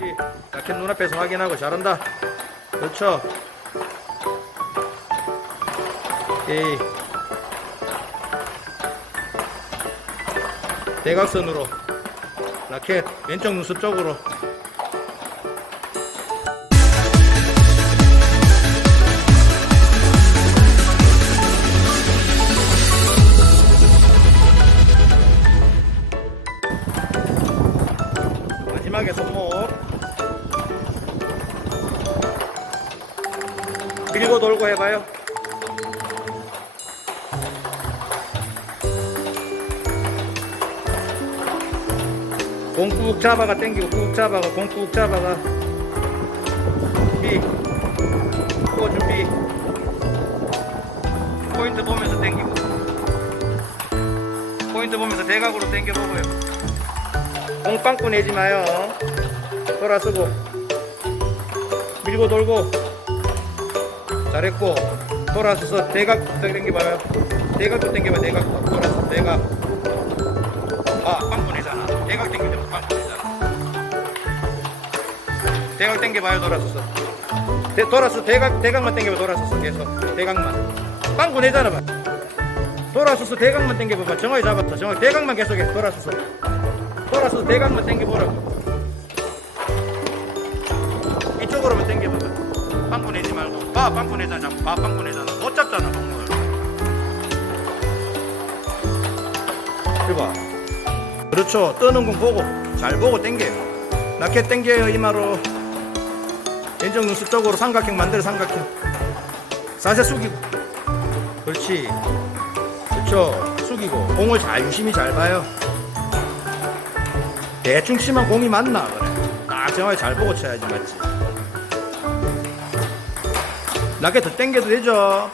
그렇지 라켓 눈앞에서 확인하고 잘한다. 그렇죠? 오케이 대각선으로. 라켓. 왼쪽 눈썹 쪽으로. 마지막에 손목 밀고 돌고 해봐요. 공꾹 잡아가 당기고 꾹 잡아가 공꾹 잡아가. B. 또 준비 포인트 보면서 당기고. 포인트 보면서 대각으로 당겨보고요. 공 빵꾸 내지 마요. 돌아서고. 밀고 돌고 잘했고 돌아서서 대각 당겨봐요 대각도 당겨봐 대각 돌아서 대각. 아 빵꾸 내잖아. 대각 당기면 빵꾸 내잖아. 대각 당겨봐요 돌아서서. 대, 돌아서 대각 대각만 당겨봐 돌아서서 계속. 대각만. 빵꾸 내잖아 봐. 돌아서서 대각만 당겨봐봐. 정확히 잡았다. 정확히 대각만 계속해. 돌아서서. 돌아서 대각만 당겨보라고 내지 말고 봐 빵꾸 내잖아 자꾸 봐 빵꾸 내잖아 못 잡잖아 동물. 이봐. 그렇죠. 뜨는 공 보고 잘 보고 당겨요. 라켓 당겨요 이마로. 눈썹 쪽으로 삼각형 만들어 삼각형. 자세 숙이고. 그렇지. 그렇죠. 숙이고. 공을 잘 유심히 잘 봐요. 대충 치면 공이 맞나 그래. 딱 정확히 잘 보고 쳐야지 맞지 라켓 더 당겨도 되죠